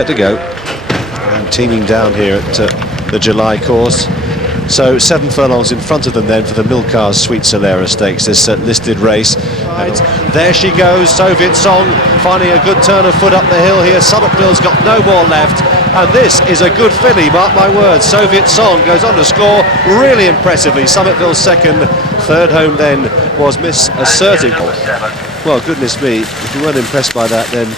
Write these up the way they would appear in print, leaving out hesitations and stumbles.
Set to go. And teaming down here at the July course. So 7 furlongs in front of them then for the Milcars Sweet Solera Stakes, this listed race. Right. There she goes, Soviet Song finding a good turn of foot up the hill here. Somerville's got no more left, and this is a good filly, mark my words. Soviet Song goes on to score really impressively. Somerville's second, third home then was Miss Assertive. Well, goodness me, if you weren't impressed by that, then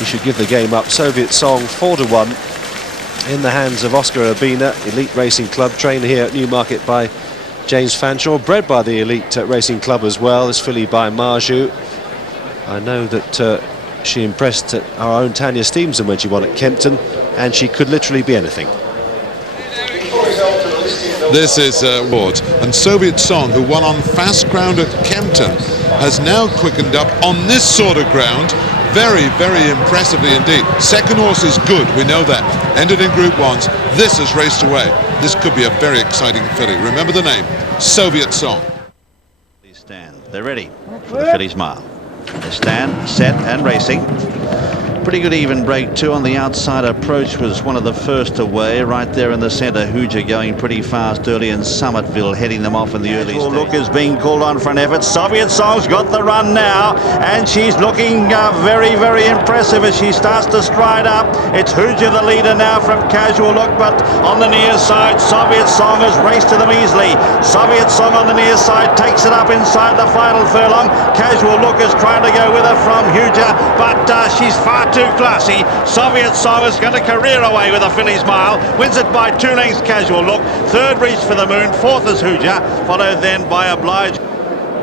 you should give the game up. Soviet Song 4-1. In the hands of Oscar Urbina, Elite Racing Club, trained here at Newmarket by James Fanshawe, bred by the Elite Racing Club as well, this filly by Marju. I know that she impressed our own Tanya Stevenson when she won at Kempton, and she could literally be anything. This is Ward, and Soviet Song, who won on fast ground at Kempton, has now quickened up on this sort of ground. Very, very impressively indeed. Second horse is good, we know that. Ended in Group 1s. This has raced away. This could be a very exciting filly. Remember the name, Soviet Song. Please stand. They're ready for the filly's mile. They stand, set and racing. Pretty good even break too on the outside. Approach was one of the first away. Right there in the centre, Hooja going pretty fast early, and Somerville heading them off in the early stage. Look is being called on for an effort. Soviet Song's got the run now, and she's looking very, very impressive as she starts to stride up. It's Hooja the leader now from Casual Look, but on the near side, Soviet Song has raced to them easily. Soviet Song on the near side takes it up inside the final furlong. Casual Look is trying to go with her from Hooja, but she's far too classy. Soviet Song is going to career away with a filly's mile. Wins it by 2 lengths, Casual Look. Third reach for the Moon. Fourth is Hooja, followed then by Oblige.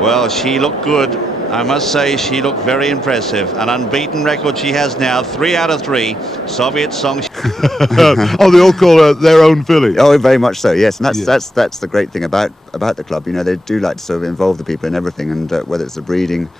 Well, she looked good. I must say she looked very impressive. An unbeaten record she has now, 3 out of 3. Soviet Song. Oh, they all call her their own filly. Oh, very much so, yes. And that's the great thing about the club. You know, they do like to sort of involve the people in everything, and whether it's the breeding,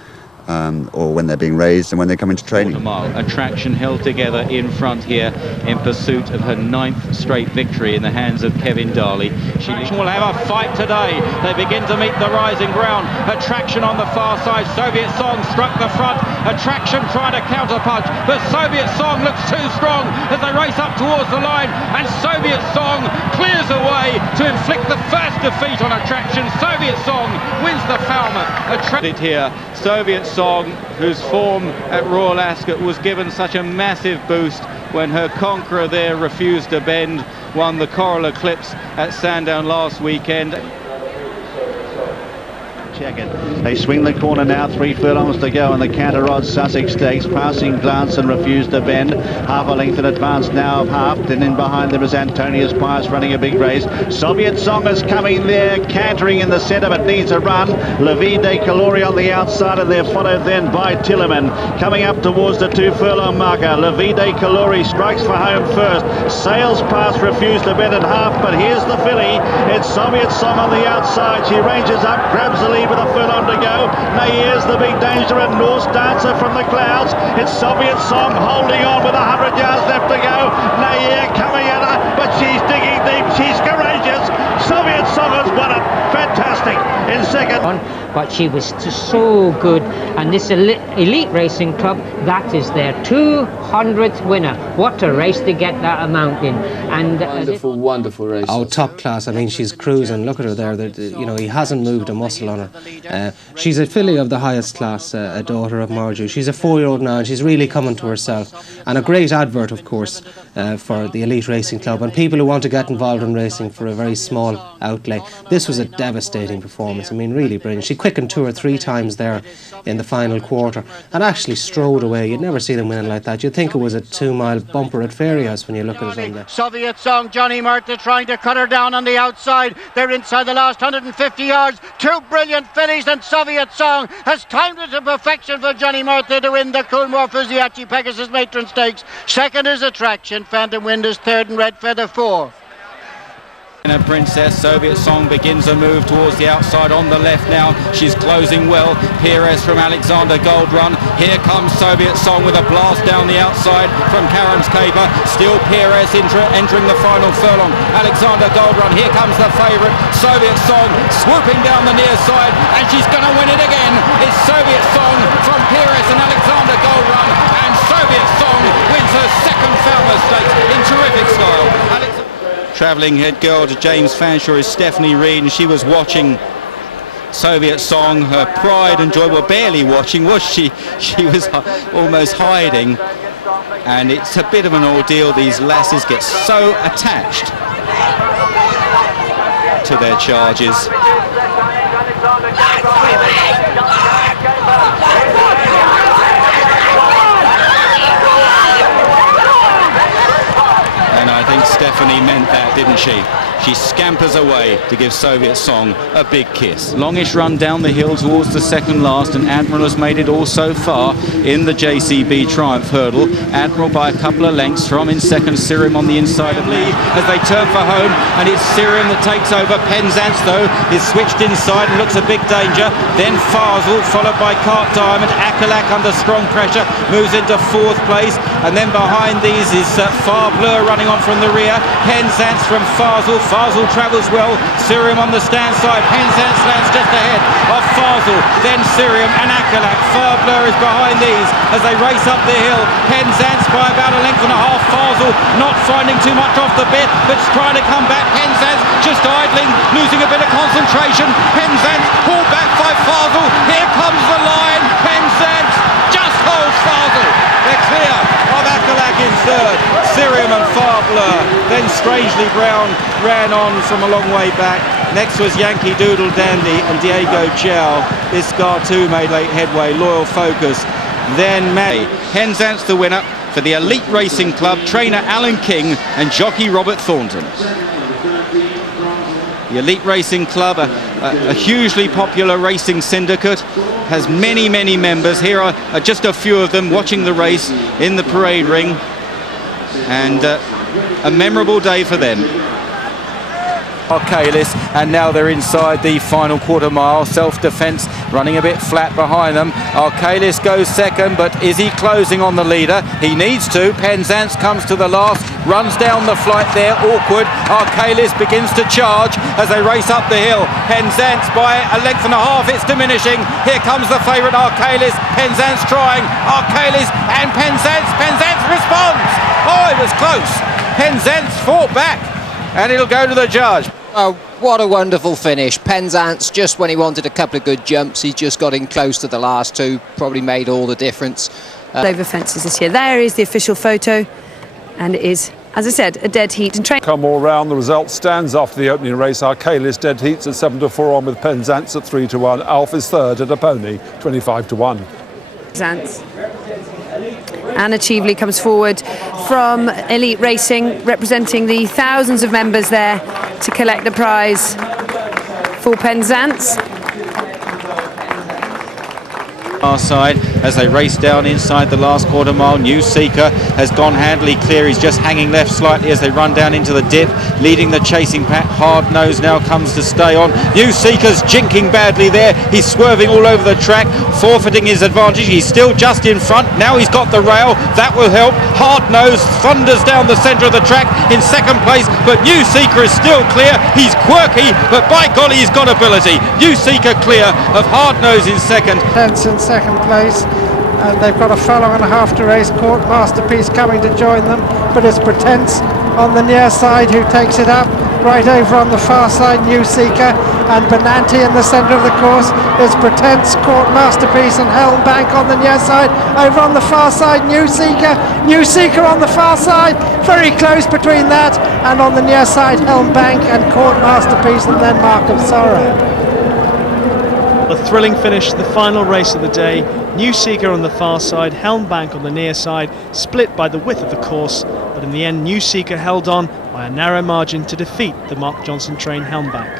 or when they're being raised and when they come into training. Attraction held together in front here in pursuit of her 9th straight victory in the hands of Kevin Darley. She will have a fight today. They begin to meet the rising ground. Attraction on the far side. Soviet Song struck the front. Attraction trying to counterpunch, but Soviet Song looks too strong as they race up towards the line, and Soviet Song clears away to inflict the first defeat on Attraction. Soviet Song wins the Falmouth. Here, Soviet Song, whose form at Royal Ascot was given such a massive boost when her conqueror there refused to bend, won the Coral Eclipse at Sandown last weekend. Check it. They swing the corner now, 3 furlongs to go in the Canter Rod Sussex Stakes. Passing glance and refused to bend. Half a length in advance now of half. Then in behind them is Antonius Pius running a big race. Soviet Song is coming there, cantering in the centre but needs a run. Levi de Calori on the outside, and they're followed then by Tillerman. Coming up towards the 2 furlong marker. Levi de Calori strikes for home first. Sails past, refused to bend at half, but here's the filly. It's Soviet Song on the outside. She ranges up, grabs the lead with a furlong to go. Here's the big danger, and Norse Dancer from the clouds. It's Soviet Song holding on with 100 yards left to go. Nair coming at her, but she's digging deep. She's courageous. Soviet Song has won it. Fantastic in second. But she was so good, and this Elite Racing Club, that is their 200th winner. What a race to get that amount in. And wonderful race. Oh, top class. I mean, she's cruising. Look at her there. You know, he hasn't moved a muscle on her. She's a filly of the highest class, a daughter of Marju. She's a 4-year-old now, and she's really coming to herself. And a great advert, of course, for the Elite Racing Club and people who want to get involved in racing for a very small outlay. This was a devastating performance. I mean, really brilliant. She quickened 2 or 3 times there in the final quarter and actually strode away. You'd never see them winning like that. You'd think it was a 2-mile bumper at Fairyhouse when you look at it on there. Soviet Song, Johnny Murtha trying to cut her down on the outside. They're inside the last 150 yards. 2 brilliant fillies, and Soviet Song has timed it to perfection for Johnny Murtha to win the Coolmore Fusiliacci Pegasus Matron Stakes. Second is Attraction. Phantom Wind is third, and Red Feather 4. And a Princess, Soviet Song begins a move towards the outside on the left now. She's closing well. Perez from Alexander Gold Run. Here comes Soviet Song with a blast down the outside from Karam's Caper. Still Perez entering the final furlong. Alexander Gold Run. Here comes the favourite, Soviet Song, swooping down the near side, and she's going to win it again. It's Soviet Song from Perez and Alexander Gold Run, and Soviet Song wins her second Falmouth Stakes in terrific style. Travelling head girl to James Fanshawe is Stephanie Reed, and she was watching Soviet Song. Her pride and joy were barely watching, was she? She was almost hiding, and it's a bit of an ordeal. These lasses get so attached to their charges. And I think Stephanie meant that, didn't she? She scampers away to give Soviet Song a big kiss. Longish run down the hill towards the second last, and Admiral has made it all so far in the JCB Triumph Hurdle. Admiral by a couple of lengths from in second, Serum on the inside of lead as they turn for home, and it's Serum that takes over. Penzance, though, is switched inside and looks a big danger. Then Fazel, followed by Cart Diamond. Akalak under strong pressure, moves into fourth place, and then behind these is Far Blur running on from the rear. Penzance from Fazel. Fazel travels well. Serum on the stand side. Penzance lands just ahead of Fazel. Then Serum and Akalak. Far Blur is behind these as they race up the hill. Penzance by about a length and a half. Fazel not finding too much off the bit, but trying to come back. Penzance just idling, losing a bit of concentration. Penzance pulled back by Fazel. Here comes the line. Penzance just holds Fazel. They're clear of Akalak in third. Serum and Far Blur. Then Strangely Brown ran on from a long way back. Next was Yankee Doodle Dandy and Diego.Well. This Scar 2 made late headway. Loyal Focus. Then May. Penzance the winner for the Elite Racing Club, trainer Alan King and jockey Robert Thornton. The Elite Racing Club, a hugely popular racing syndicate, has many, many members. Here are just a few of them watching the race in the parade ring, and a memorable day for them. Arcalis, and now they're inside the final quarter mile. Self-defense running a bit flat behind them. Arcalis goes second, but is he closing on the leader? He needs to. Penzance comes to the last, runs down the flight there, awkward. Arcalis begins to charge as they race up the hill. Penzance by a length and a half, it's diminishing. Here comes the favourite Arcalis. Penzance trying. Arcalis and Penzance. Penzance responds. Oh, it was close. Penzance fought back, and it'll go to the judge. Oh, what a wonderful finish. Penzance, just when he wanted a couple of good jumps, he just got in close to the last two, probably made all the difference. Over fences this year. There is the official photo, and it is, as I said, a dead heat. And Come all round, the result stands after the opening race. Arcalis dead heats at 7-4 on with Penzance at 3-1. Alf is third at a pony, 25-1. Penzance. Anna Cheveley comes forward from Elite Racing, representing the thousands of members there to collect the prize for Penzance. Far side as they race down inside the last quarter mile. New Seeker has gone handily clear. He's just hanging left slightly as they run down into the dip, leading the chasing pack. Hard Nose now comes to stay on. New Seeker's jinking badly there. He's swerving all over the track, forfeiting his advantage. He's still just in front. Now he's got the rail. That will help. Hard Nose thunders down the centre of the track in second place, but New Seeker is still clear. He's quirky, but by golly, he's got ability. New Seeker clear of Hard Nose in second. Second place, and they've got a furlong and a half to race. Court Masterpiece coming to join them, but it's Pretense on the near side who takes it up. Right over on the far side, New Seeker, and Benanti in the centre of the course is Pretense, Court Masterpiece and Helm Bank on the near side. Over on the far side, New Seeker on the far side, very close between that, and on the near side, Helm Bank and Court Masterpiece, and then Mark of Sorrow. A thrilling finish to the final race of the day. New Seeker on the far side, Helm Bank on the near side, split by the width of the course, but in the end New Seeker held on by a narrow margin to defeat the Mark Johnson trained Helm Bank.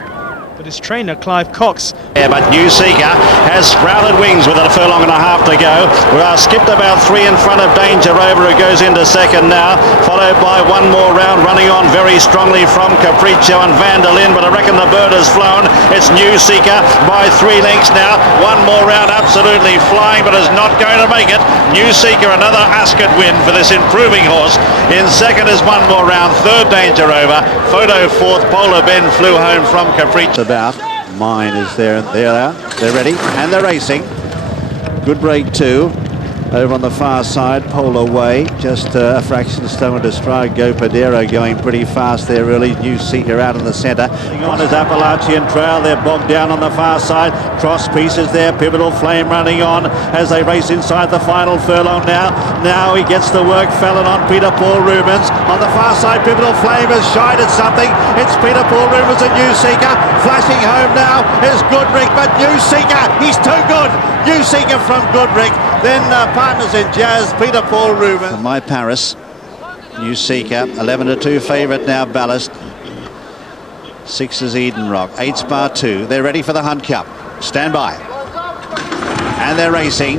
but his trainer Clive Cox. Yeah, but New Seeker has sprouted wings with a furlong and a half to go. We are skipped about 3 in front of Danger Rover, who goes into second now, followed by one more round, running on very strongly from Capriccio and Vandalin, but I reckon the bird has flown. It's New Seeker by 3 lengths now. One more round, absolutely flying, but is not going to make it. New Seeker, another Ascot win for this improving horse. In second is one more round, third Danger Rover. Photo fourth, Polar Ben flew home from Capriccio. About Mine is there, and they're ready, and they're racing. Good break too. Over on the far side, Polar Way, just a fraction stone to stride. Go Padero going pretty fast there, really. New Seeker out in the centre. On his Appalachian Trail, they're bogged down on the far side. Cross pieces there, Pivotal Flame running on as they race inside the final furlong now. Now he gets the work, Fallon on Peter Paul Rubens. On the far side, Pivotal Flame has shied at something. It's Peter Paul Rubens and New Seeker. Flashing home now is Goodrick, but New Seeker, he's too good. New Seeker from Goodrick. Then partners in Jazz, Peter Paul Rubens. My Paris, New Seeker, 11-2 favourite now, Ballast. 6 is Eden Rock, 8's Bar 2. They're ready for the Hunt Cup. Stand by. And they're racing.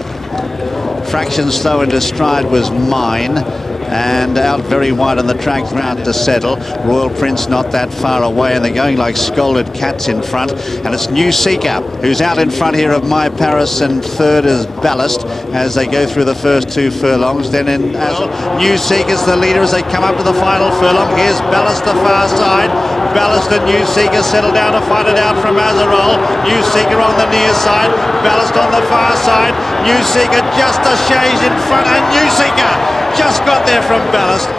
Fraction slow into stride was Mine. And out very wide on the track, round to settle. Royal Prince not that far away, and they're going like scolded cats in front. And it's New Seeker who's out in front here of My Paris, and third is Ballast as they go through the first 2 furlongs. Then in New Seeker's the leader as they come up to the final furlong. Here's Ballast the far side. Ballast and New Seeker settle down to fight it out from Azarol. New Seeker on the near side. Ballast on the far side. New Seeker just a shade in front, and New Seeker just got there from Ballast.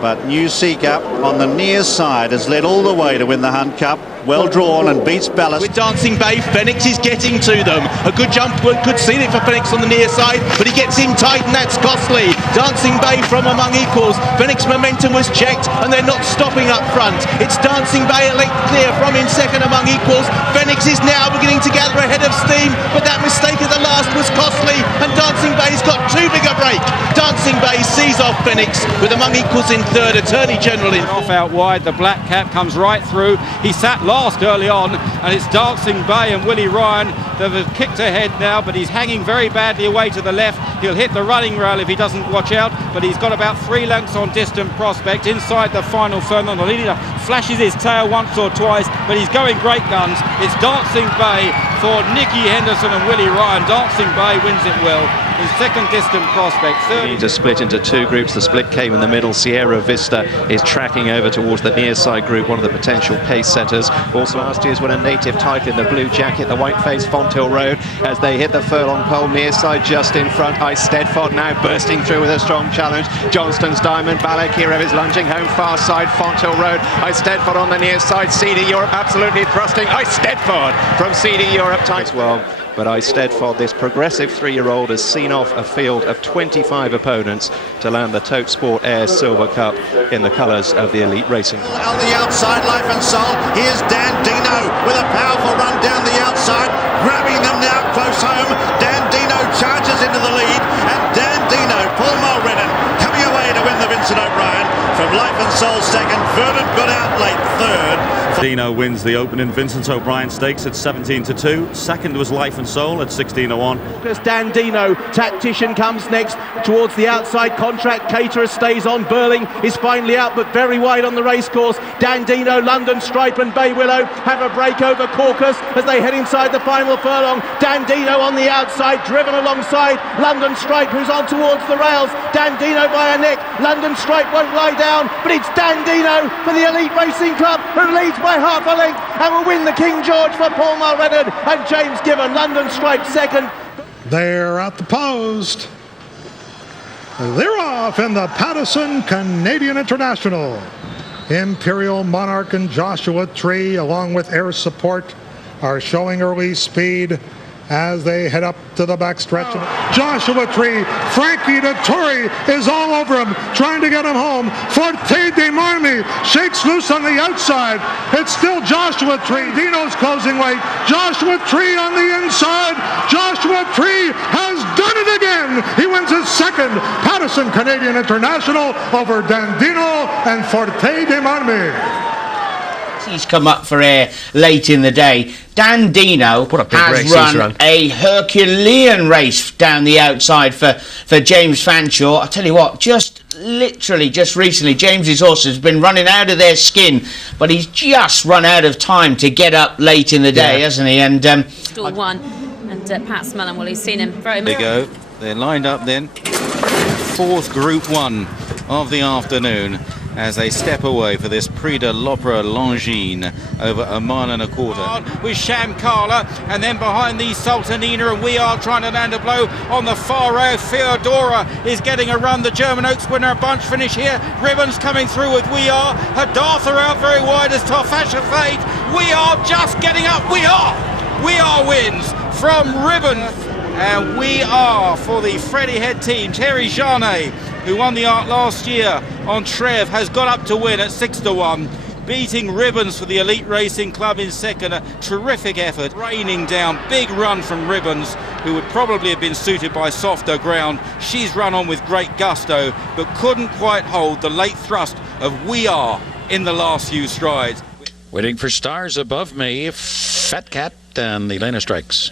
But New Seeker on the near side has led all the way to win the Hunt Cup. Well drawn and beats Ballast. With Dancing Bay, Phoenix is getting to them. A good jump, could see it for Phoenix on the near side, but he gets him tight, and that's costly. Dancing Bay from among equals. Phoenix momentum was checked, and they're not stopping up front. It's Dancing Bay a length clear from in second among equals. Phoenix is now beginning to gather ahead of steam, but that mistake at the last was costly, and Dancing Bay's got too big a break. Dancing Bay sees off Phoenix with among equals in third, Attorney General in. Off out wide, the black cap comes right through. He sat last early on, and it's Dancing Bay and Willie Ryan that have kicked ahead now, but he's hanging very badly away to the left. He'll hit the running rail if he doesn't watch out, but he's got about 3 lengths on Distant Prospect inside the final furlong. The leader flashes his tail once or twice, but he's going great guns. It's Dancing Bay for Nicky Henderson and Willie Ryan. Dancing Bay wins it well. His second Distant Prospect, third. Need to split into 2 groups. The split came in the middle. Sierra Vista is tracking over towards the near side group, one of the potential pace setters. Also last year's won a native title in the blue jacket, the white face Fonthill Road, as they hit the furlong pole near side just in front. Ice Steadford now bursting through with a strong challenge. Johnston's Diamond, Balakira is lunging home far side, Fonthill Road. Ice Steadford on the near side. CD Europe absolutely thrusting. Ice Steadford from CD Europe tight as well. But Ice Steadford, this progressive 3-year-old, has seen off a field of 25 opponents to land the Tote Sport Air Silver Cup in the colours of the Elite Racing. On the outside, Life and Soul. Here's Dan Dino with a powerful run down the outside, grabbing them now close home. Dan Dino charges into the lead, and Dan Dino, Paul Mulrennan coming away to win the Vincent O'Brien from Life and Soul second. Verdant got out late third. Dino wins the opening Vincent O'Brien Stakes at 17-2. Second was Life and Soul at 16-1. Dan Dino, tactician, comes next towards the outside. Contract Caterer stays on. Burling is finally out, but very wide on the racecourse. Dan Dino, London Stripe and Bay Willow have a break over Caucus as they head inside the final furlong. Dan Dino on the outside, driven alongside London Stripe, who's on towards the rails. Dan Dino by a neck. London Stripe won't lie down, but it's Dan Dino for the Elite Racing Club, who leads by half a length and will win the King George for Paul Mulrennan and James Gibbon. London Stripe second. They're at the post. They're off in the Pattison Canadian International. Imperial Monarch and Joshua Tree, along with air support, are showing early speed as they head up to the backstretch. Joshua Tree, Frankie Dettori is all over him, trying to get him home. Forte de Marmi shakes loose on the outside. It's still Joshua Tree. Dino's closing late. Joshua Tree on the inside. Joshua Tree has done it again. He wins his second Pattison Canadian International over Dandino and Forte de Marmi. he's come up for air late in the day. Dan Dino has run a Herculean race down the outside for James Fanshawe. I tell you what, literally just recently, James's horse has been running out of their skin, but he's just run out of time to get up late in the day, hasn't he? And Stall 1, and Pat Smullen, well, he's seen him very much. There they go. They're lined up then. Fourth Group 1 of the afternoon as they step away for this Prix de l'Opera Longines over a mile and a quarter. With Shamkala, and then behind these Sultanina, and We Are trying to land a blow on the far row. Theodora is getting a run. The German Oaks winner, a bunch finish here. Ribbons coming through with We Are. Hadartha out very wide as Tofasha Fade. We Are just getting up. We Are wins from Ribbons. And We Are for the Freddie Head team. Terry Jarnet, who won the Art last year on Trev, has got up to win at 6-1, beating Ribbons for the Elite Racing Club in second. A terrific effort, raining down, big run from Ribbons, who would probably have been suited by softer ground. She's run on with great gusto, but couldn't quite hold the late thrust of We Are in the last few strides. Waiting for Stars Above Me, Fat Cat and the Lena Strikes.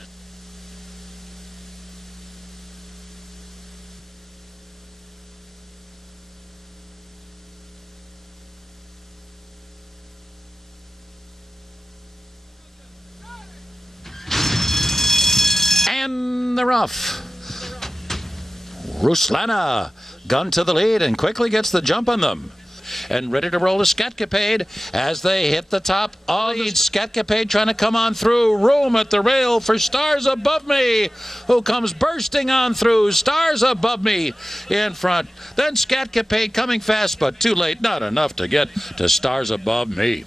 And they're off. Ruslana, gun to the lead and quickly gets the jump on them. And ready to roll to Scatcapade as they hit the top of the Scatcapade, trying to come on through. Room at the rail for Stars Above Me, who comes bursting on through. Stars Above Me in front. Then Scatcapade coming fast, but too late. Not enough to get to Stars Above Me.